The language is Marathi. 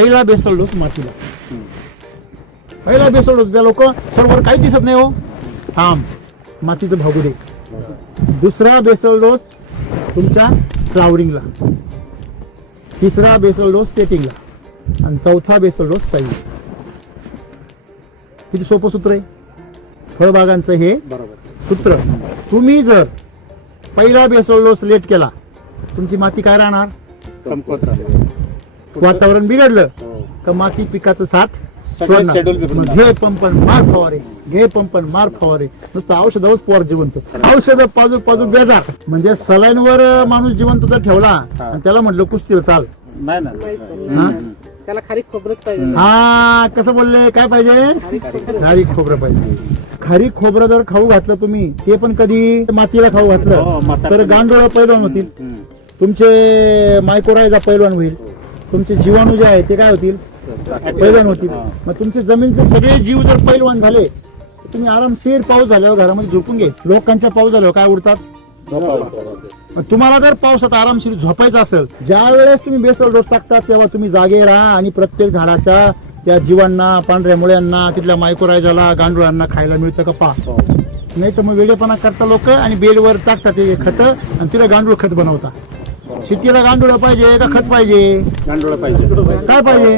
पहिला बेसल डोस मातीला, पहिला बेसल डोस. त्या लोक सर्व काही दिसत नाही हो, थांब मातीचं भागू दे. दुसरा बेसल डोस तुमच्या फ्लावरिंगला, तिसरा बेसल डोस सेटिंगला आणि चौथा बेसल डोस साईज. किती सोपं सूत्र आहे फळबागांचं हे सूत्र. तुम्ही जर पहिला बेसल डोस लेट केला, तुमची माती काय राहणार, वातावरण बिघडलं तर माती पिकाचं साथ सोडणार. घे पंपन मार फवारे, घे पंपन मार फवारे, नुसतं औषधावर पोर जिवंत, औषध पाजू बेजार. म्हणजे सलाईनवर माणूस जिवंत जर ठेवला आणि त्याला म्हटलं कुस्तीला चाल, त्याला खारीक खोबरंच पाहिजे. हा कसं बोलले, काय पाहिजे, खारीक खोबरं पाहिजे. खारीक खोबरं जर खाऊ घातलं तुम्ही, ते पण कधी मातीला खाऊ घातलं तर गांडोळा पैलवान होतील, तुमचे मायकोरायझा पैलवान होईल, तुमचे जीवाणू जे आहे ते काय होतील, पैलवान होतील. मग तुमचे जमीनचे सगळे जीव जर पैलवान झाले तर तुम्ही आरामशीर पाऊस झाल्यावर घरामध्ये झोपून घे. लोकांच्या पाऊस झाल्यावर काय उडतात, तुम्हाला जर पावसात आरामशीर झोपायचं असेल, ज्या वेळेस तुम्ही बेसल डोस टाकता तेव्हा तुम्ही जागे राहा आणि प्रत्येक झाडाच्या त्या जीवांना, पांढऱ्या मुळ्यांना, तिथल्या मायकोरायझाला, गांडुळांना खायला मिळतं का पहा. नाही तर मग वेगळेपणा करता लोक आणि बेलवर टाकतात ते खत आणि तिला गांडूळ खत बनवता. शेतीला गांडूळ पाहिजे का खत पाहिजे, गांडूळ पाहिजे. काय पाहिजे,